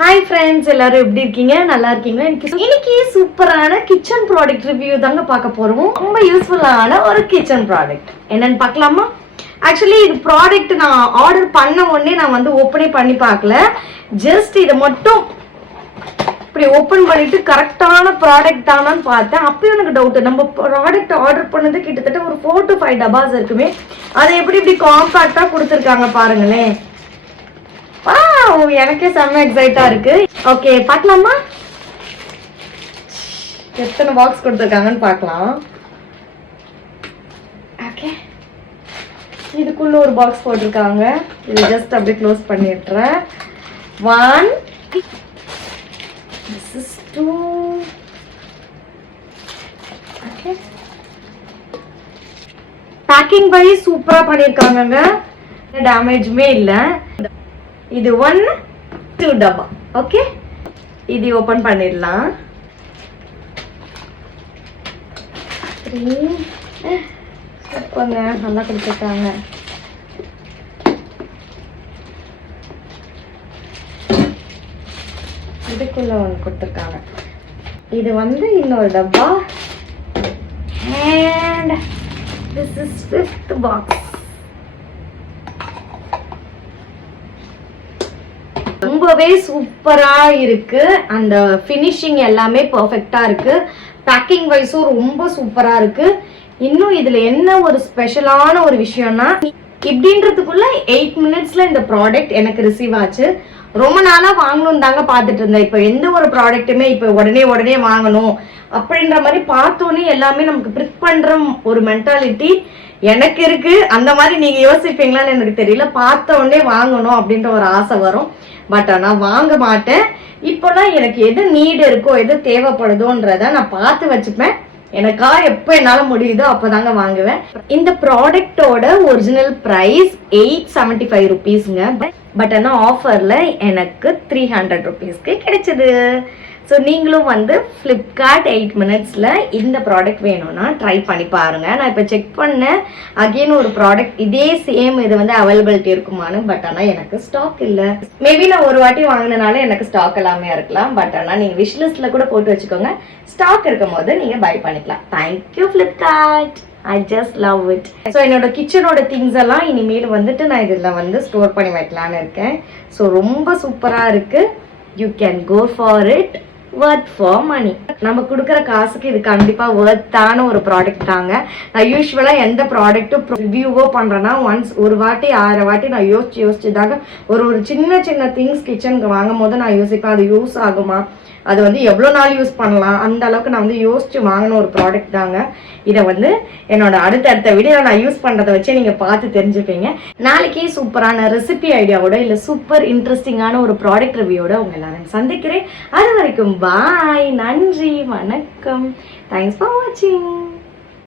Hi friends, எல்லாரும் எப்படி இருக்கீங்க? நல்லா இருக்கீங்களா? இன்னைக்கு சூப்பரான கிச்சன் ப்ராடக்ட் ரிவ்யூ தாங்க பார்க்க போறோம். ரொம்ப யூஸ்ஃபுல்லான ஒரு கிச்சன் ப்ராடக்ட் என்னன்னு பார்க்கலாமா? ஆக்சுவலி இது ப்ராடக்ட் நான் ஆர்டர் பண்ண உடனே நான் வந்து ஓப்பனே பண்ணி பார்க்கல. ஜஸ்ட் இதை மட்டும் இப்படி ஓப்பன் பண்ணிட்டு கரெக்டான ப்ராடக்ட் தானான்னு பார்த்தேன். அப்பயும் எனக்கு டவுட், நம்ம ப்ராடக்ட் ஆர்டர் பண்ணது கிட்டத்தட்ட ஒரு 4 to 5 டபாஸ் இருக்குமே, அதை எப்படி இப்படி காம்பாக்டா கொடுத்துருக்காங்க பாருங்களேன். எனக்கே செம்ம எக்ஸைட்டா இருக்கு. ஓகே, பார்க்கலாமா? எத்தனை பாக்ஸ் கொடுத்துருக்காங்கன்னு பார்க்கலாம். ஓகே, இதுக்குள்ள ஒரு பாக்ஸ் போட்டிருக்காங்க. இது ஜஸ்ட் அப்படியே க்ளோஸ் பண்ணிடுறேன். 1, this is 2. ஓகே, பேக்கிங் பை சூப்பரா பண்ணிருக்காங்க, டேமேஜுமே இல்லை. இது 1, 2 டப்பா. ஓகே, இது ஓபன் பண்ணிடலாம். 3 நல்லா கொடுத்துருக்காங்க. இதுக்குள்ள ஒன்று கொடுத்துருக்காங்க. இது வந்து இன்னொரு டப்பா. and this is 5th box. ரொம்பவே சூப்பரா இருக்கு. அந்த ஃபினிஷிங் எல்லாமே பெர்ஃபெக்ட்டா இருக்கு. பேக்கிங் வைஸும் ரொம்ப சூப்பரா இருக்கு. இன்னும் இதுல என்ன ஒரு ஸ்பெஷலான ஒரு விஷயம்னா, இப்படின்றதுக்குள்ள 8 மினிட்ஸ்ல இந்த ப்ராடக்ட் எனக்கு ரிசீவ் ஆச்சு. ரொம்ப நாளா வாங்கணும் தாங்க பார்த்துட்டு இருந்தேன். இப்போ எந்த ஒரு ப்ராடக்ட்டுமே இப்போ உடனே வாங்கணும் அப்படின்ற மாதிரி பார்த்தோன்னே எல்லாமே நமக்கு பிரிக் பண்ற ஒரு மென்டாலிட்டி எனக்கு இருக்கு. அந்த மாதிரி நீங்க யோசிப்பீங்களான்னு எனக்கு தெரியல. பார்த்த உடனே வாங்கணும் அப்படின்ற ஒரு ஆசை வரும். பட் ஆனால் வாங்க மாட்டேன். இப்போலாம் எனக்கு எது நீடு இருக்கோ, எது தேவைப்படுதோன்றத நான் பார்த்து வச்சுப்பேன். எனக்கா எப்போ என்னால் முடியுதோ அப்போதாங்க வாங்குவேன். இந்த ப்ராடக்டோட ஒரிஜினல் ப்ரைஸ் 875 ருபீஸ்ங்க. பட் ஆனால் ஆஃபரில் எனக்கு 300 ருபீஸ்க்கு கிடைச்சது. ஸோ நீங்களும் வந்து ஃப்ளிப்கார்ட் 8 மினிட்ஸில் இந்த ப்ராடக்ட் வேணும்னா ட்ரை பண்ணி பாருங்கள். நான் இப்போ செக் பண்ணேன், அகெயின் ஒரு ப்ராடக்ட் இதே சேம் இது வந்து அவைலபிலிட்டி இருக்குமான்னு. பட் ஆனால் எனக்கு ஸ்டாக் இல்லை. மேபி நான் ஒரு வாட்டி வாங்கினால எனக்கு ஸ்டாக் எல்லாமே இருக்கலாம். பட் ஆனால் நீங்கள் விஷ்லிஸ்ட்டில் கூட போட்டு வச்சுக்கோங்க. ஸ்டாக் இருக்கும் போது நீங்கள் பை பண்ணிக்கலாம். Thank you Flipkart, I just love it. So என்னோட கிச்சனோட திங்ஸ் எல்லாம் இனிமேல் வந்துட்டு நான் இதில் வந்து ஸ்டோர் பண்ணி வைக்கலான்னு இருக்கேன். ஸோ ரொம்ப சூப்பராக இருக்குது. You can go for it. worth for money. நம்ம கொடுக்குற காசுக்கு இது கண்டிப்பாக ஒர்த்தான ஒரு ப்ராடக்ட் தாங்க. நான் யூஸ்வலாக எந்த ப்ராடக்ட்டும் ரிவ்யூவோ பண்ணுறேன்னா ஒரு வாட்டி 1000 வாட்டி நான் யோசிச்சு தாங்க ஒரு சின்ன திங்ஸ் கிச்சனுக்கு வாங்கும் போது நான் யோசிப்பேன், அது யூஸ் ஆகுமா, அது வந்து எவ்வளோ நாள் யூஸ் பண்ணலாம், அந்த அளவுக்கு நான் வந்து யோசிச்சு வாங்கின ஒரு ப்ராடக்ட் தாங்க. இதை வந்து என்னோட அடுத்த வீடியோ நான் யூஸ் பண்ணுறதை வச்சு நீங்கள் பார்த்து தெரிஞ்சுப்பீங்க. நாளைக்கே சூப்பரான ரெசிபி ஐடியாவோட இல்லை சூப்பர் இன்ட்ரெஸ்டிங்கான ஒரு ப்ராடக்ட் ரிவ்யூவோட உங்கள் எல்லாரும் சந்திக்கிறேன். அது வரைக்கும் பாய், நன்றி, வணக்கம். தேங்க்ஸ் ஃபார் வாட்சிங்.